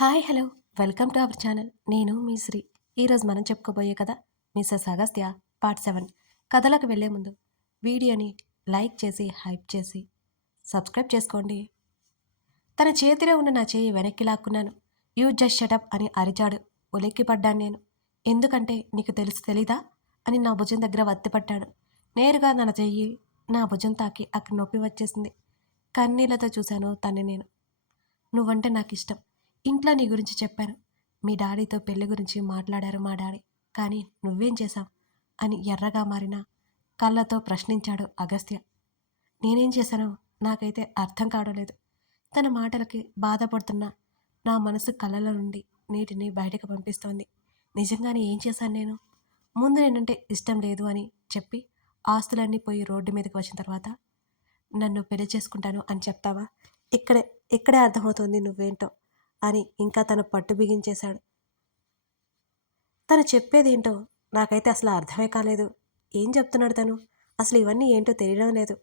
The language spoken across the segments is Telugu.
Hi hello welcome to our channel. నేను మీ శ్రీ. ఈరోజు మనం చెప్పుకోబోయే కథ మిసెస్ అగస్త్య పార్ట్ 7. కథలోకి వెళ్లే ముందు వీడియోని లైక్ చేసి హైప్ చేసి సబ్స్క్రైబ్ చేసుకోండి. తన చేతిలో ఉన్న నా చేయి వెనక్కి లాక్కున్నాను. యూ జస్ట్ షటప్ అని అరిచాడు. ఉలిక్కిపడ్డాను నేను. ఎందుకంటే నీకు తెలీదా అని నా భుజం దగ్గర వత్తిపట్టాడు. నేరుగా నా చెయ్యి నా భుజం తాకి అక్కడ నొప్పి వచ్చేసింది. కన్నీళ్లతో చూశాను తన్ని నేను. నువ్వంటే నాకు ఇష్టం. ఇంట్లో నీ గురించి చెప్పాను. మీ డాడీతో పెళ్లి గురించి మాట్లాడారు మా డాడీ. కానీ నువ్వేం చేశావు అని ఎర్రగా మారిన కళ్ళతో ప్రశ్నించాడు అగస్త్య. నేనేం చేశానో నాకైతే అర్థం కావడం. తన మాటలకి బాధపడుతున్న నా మనసు కళ్ళల నుండి నీటిని బయటకు పంపిస్తోంది. నిజంగానే ఏం చేశాను నేను? ముందు నేనంటే ఇష్టం లేదు అని చెప్పి ఆస్తులన్నీ పోయి రోడ్డు మీదకి వచ్చిన తర్వాత నన్ను పెళ్లి చేసుకుంటాను అని చెప్తావా? ఇక్కడే అర్థమవుతుంది నువ్వేంటో అని ఇంకా తను పట్టు బిగించేశాడు. తను చెప్పేదేంటో నాకైతే అసలు అర్థమే కాలేదు. ఏం చెప్తున్నాడు తను? అసలు ఇవన్నీ ఏంటో తెలియడం లేదు.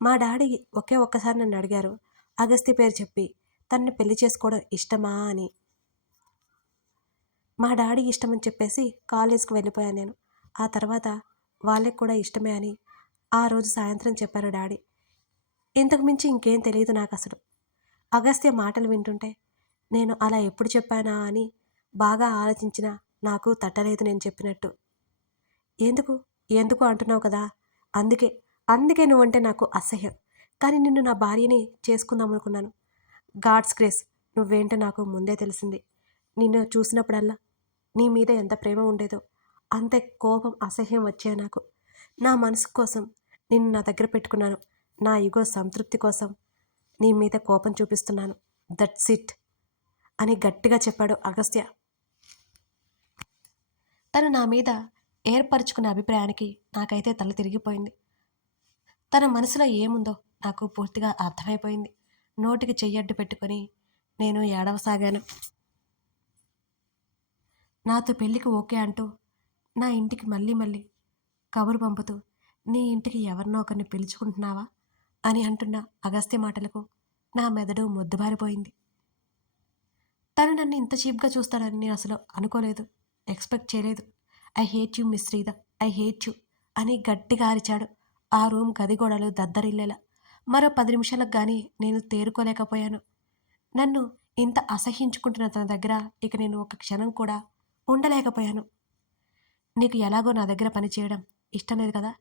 మా డాడీ ఒక్కసారి నన్ను అడిగారు, అగస్త్య పేరు చెప్పి తనని పెళ్లి చేసుకోవడం ఇష్టమా అని. మా డాడీ ఇష్టమని చెప్పేసి కాలేజ్కి వెళ్ళిపోయాను నేను. ఆ తర్వాత వాళ్ళకి కూడా ఇష్టమే అని ఆ రోజు సాయంత్రం చెప్పారు డాడీ. ఇంతకు మించి ఇంకేం తెలియదు నాకు అసలు. అగస్త్య మాటలు వింటుంటే నేను అలా ఎప్పుడు చెప్పానా అని బాగా ఆలోచించినా నాకు తట్టలేదు నేను చెప్పినట్టు. ఎందుకు ఎందుకు అంటున్నావు కదా? అందుకే అందుకే నువ్వంటే నాకు అసహ్యం. కానీ నిన్ను నా భార్యని చేసుకుందాం అనుకున్నాను. గాడ్స్ గ్రేస్, నువ్వేంటో నాకు ముందే తెలిసింది. నిన్ను చూసినప్పుడల్లా నీ మీద ఎంత ప్రేమ ఉండేదో అంతే కోపం అసహ్యం వచ్చాయి నాకు. నా మనసు కోసం నిన్ను నా దగ్గర పెట్టుకున్నాను. నా యుగో సంతృప్తి కోసం నీ మీద కోపం చూపిస్తున్నాను. దట్స్ ఇట్ అని గట్టిగా చెప్పాడు అగస్త్య. తను నా మీద ఏర్పరచుకున్న అభిప్రాయానికి నాకైతే తల తిరిగిపోయింది. తన మనసులో ఏముందో నాకు పూర్తిగా అర్థమైపోయింది. నోటికి చెయ్యడ్డు పెట్టుకొని నేను ఏడవసాగాను. నాతో పెళ్ళికి ఓకే అంటూ నా ఇంటికి మళ్ళీ కబురు పంపుతూ నీ ఇంటికి ఎవరినో ఒకరిని పిలుచుకుంటున్నావా అని అంటున్న అగస్త్య మాటలకు నా మెదడు మొద్దుబారిపోయింది. తను నన్ను ఇంత చీప్గా చూస్తాడని నేను అసలు అనుకోలేదు, ఎక్స్పెక్ట్ చేయలేదు. I hate you miss Sridha, I hate you అని గట్టిగా అరిచాడు. ఆ రూమ్ గది గోడలు దద్దరిల్లేలా. మరో 10 నిమిషాలకు కానీ నేను తేరుకోలేకపోయాను. నన్ను ఇంత అసహించుకుంటున్న తన దగ్గర ఇక నేను ఒక క్షణం కూడా ఉండలేకపోయాను. నీకు ఎలాగో నా దగ్గర పని చేయడం ఇష్టం లేదు కదా?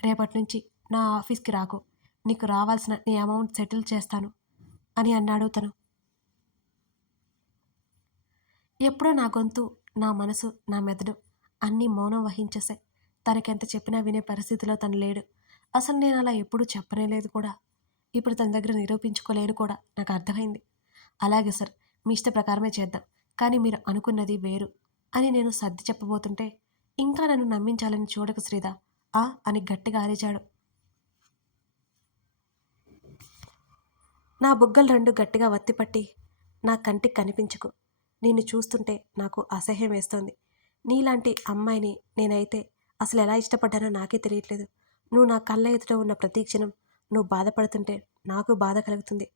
రేపటి నుంచి నా ఆఫీస్కి రాకు. నీకు రావాల్సిన నీ అమౌంట్ సెటిల్ చేస్తాను అని అన్నాడు తను. ఎప్పుడో నా గొంతు, నా మనసు, నా మెదడు అన్నీ మౌనం వహించేశాయి. తనకెంత చెప్పినా వినే పరిస్థితిలో తను లేడు. అసలు నేను అలా ఎప్పుడూ చెప్పనే లేదు కూడా. ఇప్పుడు తన దగ్గర నిరూపించుకోలేను కూడా, నాకు అర్థమైంది. అలాగే సార్, మీ ఇష్ట ప్రకారమే చేద్దాం. కానీ మీరు అనుకున్నది వేరు అని నేను సర్ది చెప్పబోతుంటే ఇంకా నన్ను నమ్మించాలని చూడకు శ్రీధ అని గట్టిగా అరిచాడు. నా బుగ్గలు 2 గట్టిగా వత్తిపట్టి నా కంటికి కనిపించకు. నిన్ను చూస్తుంటే నాకు అసహ్యం వేస్తోంది. నీలాంటి అమ్మాయిని నేనైతే అసలు ఎలా ఇష్టపడ్డానో నాకే తెలియట్లేదు. నువ్వు నా కళ్ళ ఎదుట ఉన్న ప్రతి క్షణం నువ్వు బాధపడుతుంటే నాకు బాధ కలుగుతుంది.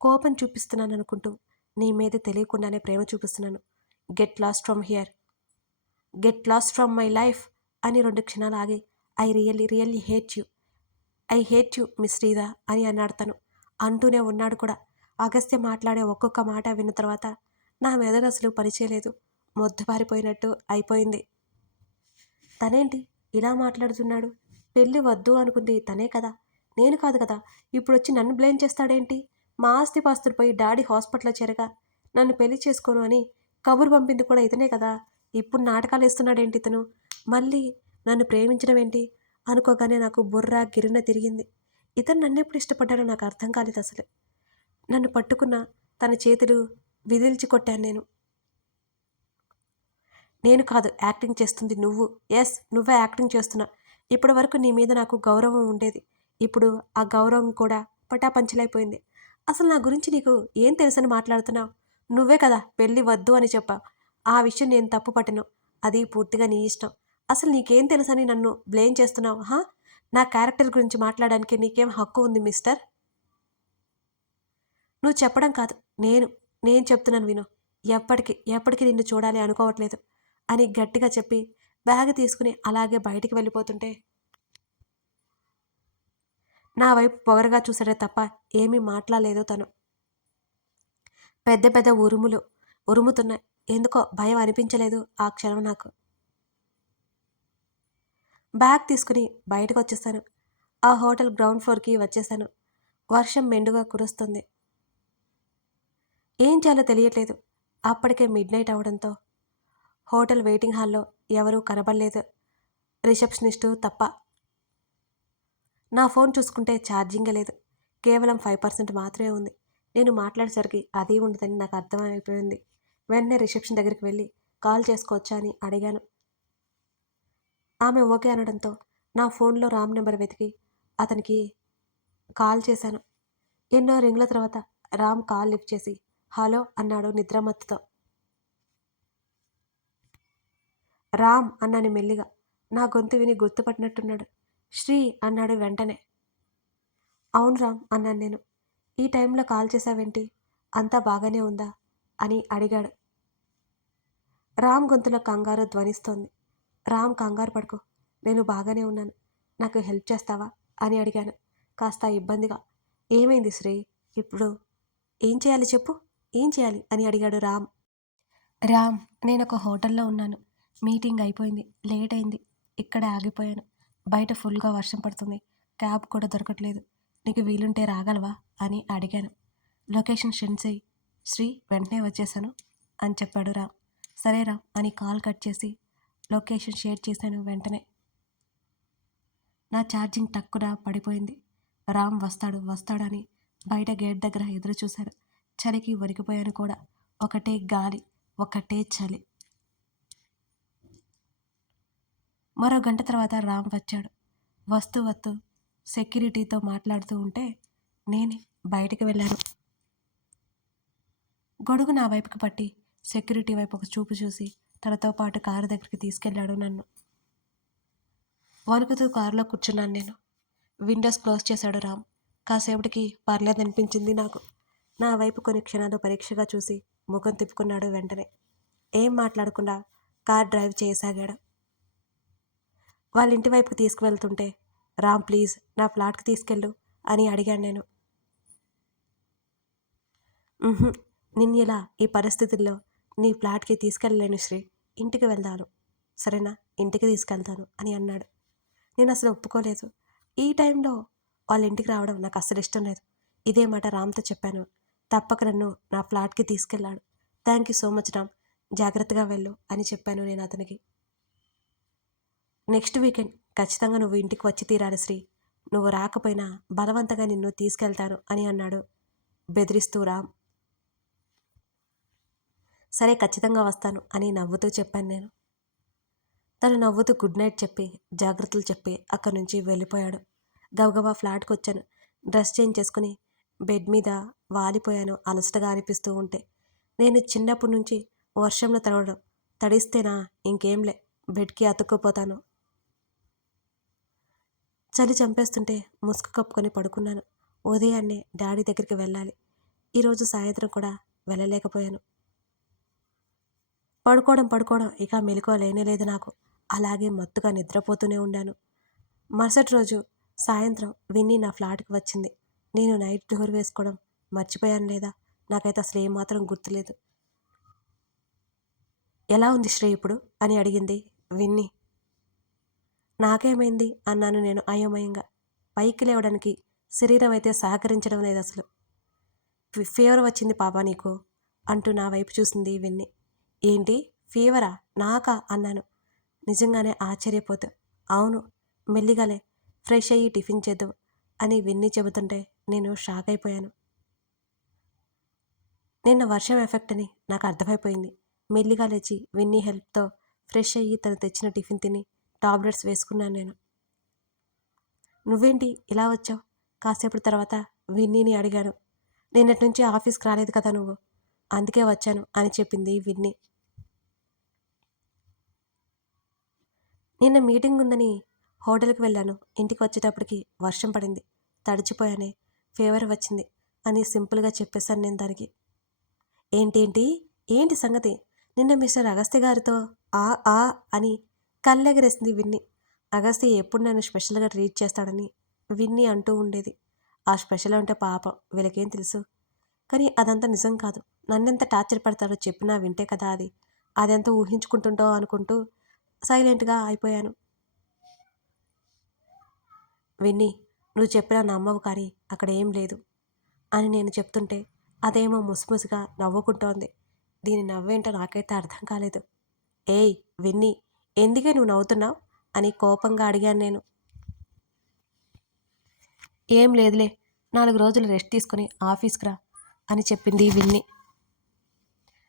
కోపం చూపిస్తున్నాను అనుకుంటూ నీ మీద తెలియకుండానే ప్రేమ చూపిస్తున్నాను. Get lost from here, get lost from my life అని 2 క్షణాలు ఆగి I really hate you miss Sridha అని అన్నాడు తను. అంటూనే ఉన్నాడు కూడా. అగస్త్య మాట్లాడే ఒక్కొక్క మాట విన్న తర్వాత నా మెదడు అసలు పనిచేయలేదు. మొద్దుబారిపోయినట్టు అయిపోయింది. తనేంటి ఇలా మాట్లాడుతున్నాడు? పెళ్ళి వద్దు అనుకుంది తనే కదా, నేను కాదు కదా. ఇప్పుడు వచ్చి నన్ను బ్లేమ్ చేస్తాడేంటి? మా ఆస్తిపాస్తులు పోయి డాడీ హాస్పిటల్లో చేరగా నన్ను పెళ్లి చేసుకోను అని కబురు పంపింది కూడా ఇతనే కదా. ఇప్పుడు నాటకాలు వేస్తున్నాడేంటి ఇతను? మళ్ళీ నన్ను ప్రేమించడం ఏంటి అనుకోగానే నాకు బుర్ర గిరిన తిరిగింది. ఇతను నన్నెప్పుడు ఇష్టపడ్డాడో నాకు అర్థం కాలేదు అసలు. నన్ను పట్టుకున్న తన చేతులు విదిల్చి కొట్టాను నేను. నేను కాదు యాక్టింగ్ చేస్తుంది నువ్వు. ఎస్, నువ్వే యాక్టింగ్ చేస్తున్నా. ఇప్పటి వరకు నీ మీద నాకు గౌరవం ఉండేది. ఇప్పుడు ఆ గౌరవం కూడా పటాపంచలైపోయింది. అసలు నా గురించి నీకు ఏం తెలుసని మాట్లాడుతున్నావు? నువ్వే కదా పెళ్ళి వద్దు అని చెప్పావు. ఆ విషయం నేను తప్పు పట్టను. అది పూర్తిగా నీ ఇష్టం. అసలు నీకేం తెలుసని నన్ను బ్లేమ్ చేస్తున్నావు? నా క్యారెక్టర్ గురించి మాట్లాడడానికి నీకేం హక్కు ఉంది మిస్టర్? నువ్వు చెప్పడం కాదు, నేను చెప్తున్నాను విను. ఎప్పటికి నిన్ను చూడాలి అనుకోవట్లేదు అని గట్టిగా చెప్పి బ్యాగ్ తీసుకుని అలాగే బయటికి వెళ్ళిపోతుంటే నా వైపు పొగరగా చూసాడే తప్ప ఏమీ మాట్లాడలేదు తను. పెద్ద పెద్ద ఉరుములు ఉరుముతున్నాయి. ఎందుకో భయం అనిపించలేదు ఆ క్షణం నాకు. బ్యాగ్ తీసుకుని బయటకు వచ్చేసాను. ఆ హోటల్ గ్రౌండ్ ఫ్లోర్కి వచ్చేసాను. వర్షం మెండుగా కురుస్తుంది. ఏం చేయాలో తెలియట్లేదు. అప్పటికే మిడ్ నైట్ అవడంతో హోటల్ వెయిటింగ్ హాల్లో ఎవరూ కనబడలేదు, రిసెప్షనిస్టు తప్ప. నా ఫోన్ చూసుకుంటే ఛార్జింగే లేదు. కేవలం 5% మాత్రమే ఉంది. నేను మాట్లాడేసరికి అది ఉండదని నాకు అర్థమైపోయింది. వెంటనే రిసెప్షన్ దగ్గరికి వెళ్ళి కాల్ చేసుకోవచ్చా అని అడిగాను. ఆమె ఓకే అనడంతో నా ఫోన్లో రామ్ నెంబర్ వెతికి అతనికి కాల్ చేశాను. ఎన్నో రింగుల తర్వాత రామ్ కాల్ లిఫ్ట్ చేసి హలో అన్నాడు నిద్రమత్తుతో. రామ్ అన్నాను మెల్లిగా. నా గొంతు విని గుర్తుపట్టినట్టున్నాడు. శ్రీ అన్నాడు వెంటనే. అవును రామ్ అన్నాను నేను. ఈ టైంలో కాల్ చేశావేంటి? అంతా బాగానే ఉందా అని అడిగాడు. రామ్ గొంతులో కంగారు ధ్వనిస్తోంది. రామ్ కంగారు పడుకో, నేను బాగానే ఉన్నాను, నాకు హెల్ప్ చేస్తావా అని అడిగాను కాస్త ఇబ్బందిగా. ఏమైంది శ్రీ? ఇప్పుడు ఏం చేయాలి చెప్పు, ఏం చేయాలి అని అడిగాడు రామ్. రామ్, నేను ఒక హోటల్లో ఉన్నాను. మీటింగ్ అయిపోయింది, లేట్ అయింది, ఇక్కడే ఆగిపోయాను. బయట ఫుల్గా వర్షం పడుతుంది, క్యాబ్ కూడా దొరకట్లేదు. నీకు వీలుంటే రాగలవా అని అడిగాను. లొకేషన్ సెండ్ చేయి శ్రీ, వెంటనే వచ్చేసాను అని చెప్పాడు రామ్. సరే రామ్ అని కాల్ కట్ చేసి లొకేషన్ షేర్ చేశాను. వెంటనే నా ఛార్జింగ్ టక్కున పడిపోయింది. రామ్ వస్తాడని బయట గేట్ దగ్గర ఎదురు చూశాను. చలికి వణికిపోయాను కూడా. ఒకటే గాలి, ఒకటే చలి. మరో గంట తర్వాత రామ్ వచ్చాడు. వస్తూ సెక్యూరిటీతో మాట్లాడుతూ ఉంటే నేనే బయటికి వెళ్ళాను. గొడుగు నా వైపుకి పట్టి సెక్యూరిటీ వైపు ఒక చూపు చూసి తనతో పాటు కారు దగ్గరికి తీసుకెళ్లాడు నన్ను. వణుకుతూ కారులో కూర్చున్నాను నేను. విండోస్ క్లోజ్ చేశాడు రామ్. కాసేపటికి పర్లేదనిపించింది నాకు. నా వైపు కొన్ని క్షణాలు పరీక్షగా చూసి ముఖం తిప్పుకున్నాడు. వెంటనే ఏం మాట్లాడకుండా కార్ డ్రైవ్ చేయసాగాడు. వాళ్ళ ఇంటి వైపుకి తీసుకువెళ్తుంటే రామ్ ప్లీజ్ నా ఫ్లాట్కి తీసుకెళ్ళు అని అడిగాను నేను. నిన్ను ఇలా ఈ పరిస్థితుల్లో నీ ఫ్లాట్కి తీసుకెళ్ళలేను శ్రీ, ఇంటికి వెళ్దాను సరేనా, ఇంటికి తీసుకెళ్తాను అని అన్నాడు. నేను అసలు ఒప్పుకోలేదు. ఈ టైంలో వాళ్ళ ఇంటికి రావడం నాకు అస్సలు ఇష్టం లేదు. ఇదే మాట రామ్తో చెప్పాను. తప్పక నన్ను నా ఫ్లాట్కి తీసుకెళ్ళాడు. Thank you so much Ram, జాగ్రత్తగా వెళ్ళు అని చెప్పాను నేను అతనికి. నెక్స్ట్ వీకెండ్ ఖచ్చితంగా నువ్వు ఇంటికి వచ్చి తీరాలి శ్రీ, నువ్వు రాకపోయినా బలవంతంగా నిన్ను తీసుకెళ్తాను అని అన్నాడు బెదిరిస్తూ రామ్. సరే ఖచ్చితంగా వస్తాను అని నవ్వుతూ చెప్పాను నేను. తను నవ్వుతూ గుడ్ నైట్ చెప్పి జాగ్రత్తలు చెప్పి అక్కడి నుంచి వెళ్ళిపోయాడు. గబగబా ఫ్లాట్కి వచ్చాను. డ్రెస్ చేంజ్ చేసుకుని బెడ్ మీద వాలిపోయాను అలసటగా అనిపిస్తూ ఉంటే. నేను చిన్నప్పటి నుంచి వర్షంలో తడవడం, తడిస్తేనా ఇంకేంలే బెడ్కి అతుక్కుపోతాను. చలి చంపేస్తుంటే ముసుగు కప్పుకొని పడుకున్నాను. ఉదయాన్నే డాడీ దగ్గరికి వెళ్ళాలి. ఈరోజు సాయంత్రం కూడా వెళ్ళలేకపోయాను. పడుకోవడం ఇక మెలకువ లేనేలేదు నాకు. అలాగే మత్తుగా నిద్రపోతూనే ఉండాను. మరుసటి రోజు సాయంత్రం విన్నీ నా ఫ్లాట్కి వచ్చింది. నేను నైట్ డోర్ వేసుకోవడం మర్చిపోయాను లేదా నాకైతే అసలు ఏమాత్రం గుర్తులేదు. ఎలా ఉంది శ్రీ ఇప్పుడు అని అడిగింది విన్నీ. నాకేమైంది అన్నాను నేను అయోమయంగా. పైకి లేవడానికి శరీరం అయితే సహకరించడం లేదు అసలు. ఫీవర్ వచ్చింది పాపా నీకు అంటూ నా వైపు చూసింది విన్నీ. ఏంటి ఫీవరా నాకా అన్నాను నిజంగానే ఆశ్చర్యపోతూ. అవును, మెల్లిగాలే, ఫ్రెష్ అయ్యి టిఫిన్ చేద్దాం అని విన్నీ చెబుతుంటే నేను షాక్ అయిపోయాను. నిన్న వర్షం ఎఫెక్ట్ అని నాకు అర్థమైపోయింది. మెల్లిగా లేచి విన్నీ హెల్ప్తో ఫ్రెష్ అయ్యి తను తెచ్చిన టిఫిన్ తిని టాబ్లెట్స్ వేసుకున్నాను నేను. నువ్వేంటి ఇలా వచ్చావు? కాసేపటి తర్వాత విన్నీని అడిగాను. నిన్నటి నుంచి ఆఫీస్కి రాలేదు కదా నువ్వు, అందుకే వచ్చాను అని చెప్పింది విన్నీ. నిన్న మీటింగ్ ఉందని హోటల్కి వెళ్ళాను. ఇంటికి వచ్చేటప్పటికి వర్షం పడింది, తడిచిపోయానే, ఫీవర్ వచ్చింది అని సింపుల్గా చెప్పేశాను నేను దానికి. ఏంటేంటి ఏంటి సంగతి? నిన్న మిస్టర్ అగస్త్య గారితో ఆ ఆ అని కళ్ళెగరేసింది విన్ని. అగస్త్య ఎప్పుడు నన్ను స్పెషల్‌గా ట్రీట్ చేస్తాడని విన్ని అంటూ ఉండేది. ఆ స్పెషల్ అంటే పాపం వీళ్ళకేం తెలుసు? కానీ అదంతా నిజం కాదు. నన్నెంత టార్చర్ పెడతాడో చెప్పినా వింటే కదా అది. అదెంత ఊహించుకుంటుంటో అనుకుంటూ సైలెంట్‌గా అయిపోయాను. విన్నీ, నువ్వు చెప్పినా నమ్మవు కానీ అక్కడ ఏం లేదు అని నేను చెప్తుంటే అదేమో ముసిముసిగా నవ్వుకుంటోంది. దీని నవ్వేంటో నాకైతే అర్థం కాలేదు. ఏయ్ విన్నీ, ఎందుకే నువ్వు నవ్వుతున్నావు అని కోపంగా అడిగాను నేను. ఏం లేదులే, 4 రోజులు రెస్ట్ తీసుకొని ఆఫీస్కి రా అని చెప్పింది విన్నీ.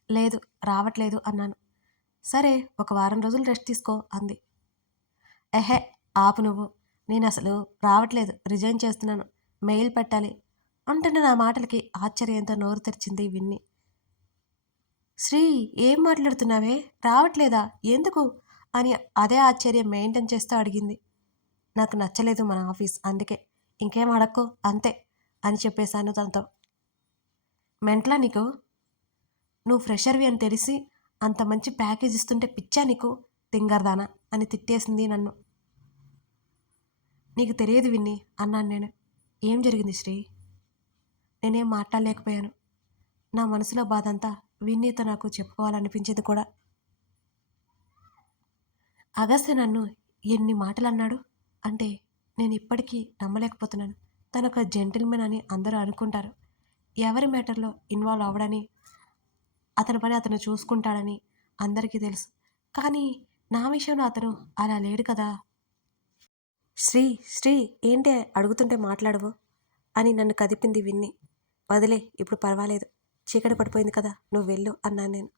లేదు, రావట్లేదు అన్నాను. సరే, ఒక వారం రోజులు రెస్ట్ తీసుకో అంది. ఎహె, ఆపు నువ్వు. నేను అసలు రావట్లేదు, రిజైన్ చేస్తున్నాను, మెయిల్ పెట్టాలి అంటున్న నా మాటలకి ఆశ్చర్యంతో నోరు తెరిచింది విన్ని. శ్రీ, ఏం మాట్లాడుతున్నావే, రావట్లేదా, ఎందుకు అని అదే ఆశ్చర్యం మెయింటైన్ చేస్తూ అడిగింది. నాకు నచ్చలేదు మన ఆఫీస్, అందుకే. ఇంకేం అడక్కో అంతే అని చెప్పేశాను తనతో. మెంట్లా నీకు? నువ్వు ఫ్రెషర్వి అని తెలిసి అంత మంచి ప్యాకేజ్ ఇస్తుంటే పిచ్చా నీకు, తింగర్దానా అని తిట్టేసింది నన్ను. నీకు తెలియదు విన్ని అన్నాను నేను. ఏం జరిగింది శ్రీ? నేనేం మాట్లాడలేకపోయాను. నా మనసులో బాధ అంతా విన్నీతో నాకు చెప్పుకోవాలనిపించింది కూడా. అగస్త్య నన్ను ఎన్ని మాటలు అన్నాడు అంటే నేను ఇప్పటికీ నమ్మలేకపోతున్నాను. తనొక జెంటిల్మెన్ అని అందరూ అనుకుంటారు. ఎవరి మ్యాటర్లో ఇన్వాల్వ్ అవ్వడని, అతని పని అతను చూసుకుంటాడని అందరికీ తెలుసు. కానీ నా విషయంలో అతను అలా లేడు కదా. శ్రీ, శ్రీ, ఏంటి అడుగుతుంటే మాట్లాడవు అని నన్ను కదిపింది విన్ని. వదిలే, ఇప్పుడు పర్వాలేదు, చీకటి పడిపోయింది కదా, నువ్వు వెళ్ళు అన్నాను నేను.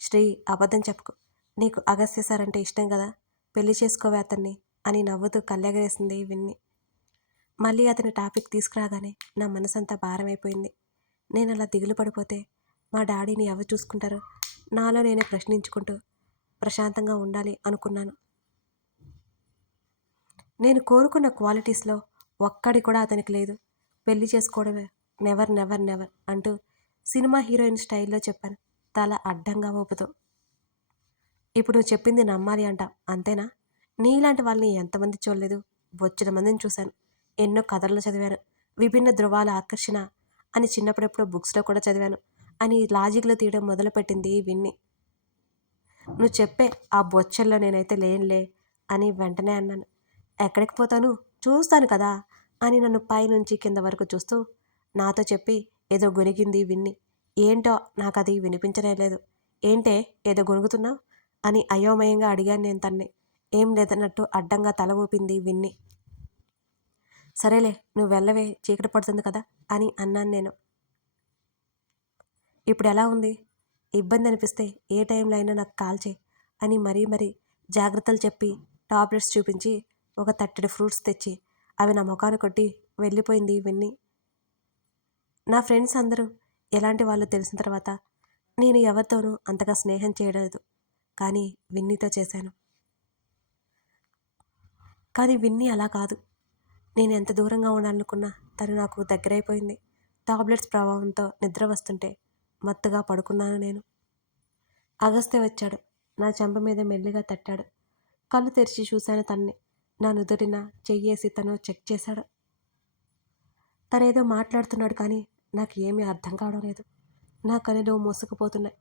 శ్రీ, అబద్ధం చెప్పకు, నీకు అగస్త్య సార్ అంటే ఇష్టం కదా, పెళ్లి చేసుకోవే అతన్ని అని నవ్వుతూ కళ్ళెగరేసింది విన్ని. మళ్ళీ అతని టాపిక్ తీసుకురాగానే నా మనసంతా భారమైపోయింది. నేను అలా దిగులు పడిపోతే మా డాడీని ఎవరు చూసుకుంటారు? నాలో నేనే ప్రశ్నించుకుంటూ ప్రశాంతంగా ఉండాలి అనుకున్నాను. నేను కోరుకున్న క్వాలిటీస్లో ఒక్కడి కూడా అతనికి లేదు. పెళ్లి చేసుకోవడమే, నెవర్ నెవర్ నెవర్ అంటూ సినిమా హీరోయిన్ స్టైల్లో చెప్పాను, తల అడ్డంగా ఊపుతూ. ఇప్పుడు నువ్వు చెప్పింది నమ్మాలి అంట, అంతేనా? నీలాంటి వాళ్ళని ఎంతమంది చూడలేదు, బొచ్చెడు మందిని చూశాను, ఎన్నో కథల్లో చదివాను. విభిన్న ధృవాల ఆకర్షణ అని చిన్నప్పుడెప్పుడో బుక్స్లో కూడా చదివాను అని లాజిక్లో తీయడం మొదలుపెట్టింది విన్ని. నువ్వు చెప్పే ఆ బొచ్చల్లో నేనైతే లేనులే అని వెంటనే అన్నాను. ఎక్కడికి పోతాను, చూస్తాను కదా అని నన్ను పైనుంచి కింద వరకు చూస్తూ నాతో చెప్పి ఏదో గొనిగింది విన్ని. ఏంటో నాకు అది వినిపించనే లేదు. ఏంటే ఏదో గొనుగుతున్నావు అని అయోమయంగా అడిగాను నేను తన్ని. ఏం లేదన్నట్టు అడ్డంగా తల ఊపింది విన్ని. సరేలే, నువ్వు వెళ్ళవే, చీకటి పడుతుంది కదా అని అన్నాను నేను. ఇప్పుడు ఎలా ఉంది? ఇబ్బంది అనిపిస్తే ఏ టైంలో అయినా నాకు కాల్ చేయి అని మరీ జాగ్రత్తలు చెప్పి టాబ్లెట్స్ చూపించి ఒక 30 ఫ్రూట్స్ తెచ్చి అవి నా ముఖాన్ని కొట్టి వెళ్ళిపోయింది విన్ని. నా ఫ్రెండ్స్ అందరూ ఎలాంటి వాళ్ళు తెలిసిన తర్వాత నేను ఎవరితోనూ అంతగా స్నేహం చేయలేదు, కానీ విన్నీతో చేశాను. కానీ విన్నీ అలా కాదు. నేను ఎంత దూరంగా ఉండాలనుకున్నా తను నాకు దగ్గరైపోయింది. టాబ్లెట్స్ ప్రభావంతో నిద్ర వస్తుంటే మత్తుగా పడుకున్నాను నేను. అగస్త్య వచ్చాడు. నా చెంప మీద మెల్లిగా తట్టాడు. కళ్ళు తెరిచి చూశాను తన్ని. నా నుదుటిన చెయ్యేసి తను చెక్ చేశాడు. తనేదో మాట్లాడుతున్నాడు కానీ నాకు ఏమీ అర్థం కావడం లేదు. నా కనులు మూసుకుపోతున్నాయి.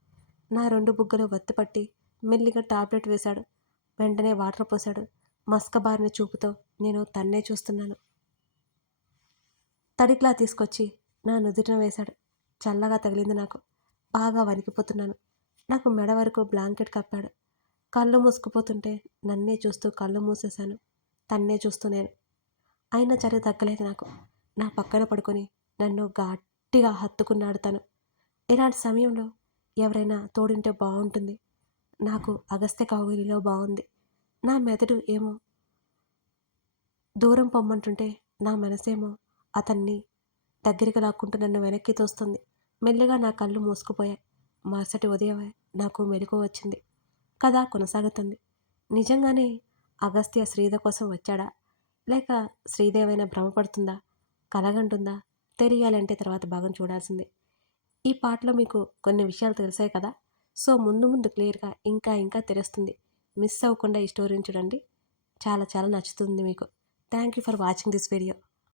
నా 2 బుగ్గలు వత్తిపట్టి మెల్లిగా టాబ్లెట్ వేశాడు. వెంటనే వాటర్ పోశాడు. మస్కబారిన చూపుతో నేను తన్నే చూస్తున్నాను. తడిక్లా తీసుకొచ్చి నా నుదుటిన వేశాడు. చల్లగా తగిలింది నాకు. బాగా వణికిపోతున్నాను. నాకు మెడ వరకు బ్లాంకెట్ కప్పాడు. కళ్ళు మూసుకుపోతుంటే నన్నే చూస్తూ కళ్ళు మూసేశాను. తన్నే చూస్తూ నేను. అయినా చలి తగ్గలేదు నాకు. నా పక్కన పడుకొని నన్ను గట్టిగా హత్తుకున్నాడు తను. ఇలాంటి సమయంలో ఎవరైనా తోడుంటే బాగుంటుంది. నాకు అగస్త్య కౌగిలిలో బాగుంది. నా మెదడు ఏమో దూరం పొమ్మంటుంటే నా మనసేమో అతన్ని దగ్గరికి లాక్కుంటూ నన్ను వెనక్కి తోస్తుంది. మెల్లిగా నా కళ్ళు మూసుకుపోయాయి. మరుసటి ఉదయమే నాకు మెలకువ వచ్చింది. కథ కొనసాగుతుంది. నిజంగానే అగస్త్య శ్రీధ కోసం వచ్చాడా, లేక శ్రీదేవైనా భ్రమపడుతుందా, కలగంటుందా తెలియాలంటే తర్వాత భాగం చూడాల్సిందే. ఈ పాటలో మీకు కొన్ని విషయాలు తెలిసాయి కదా. సో ముందు ముందు క్లియర్గా ఇంకా ఇంకా తెలుస్తుంది. మిస్ అవ్వకుండా ఈ స్టోరీని చూడండి. చాలా చాలా నచ్చుతుంది మీకు. Thank you for watching this video.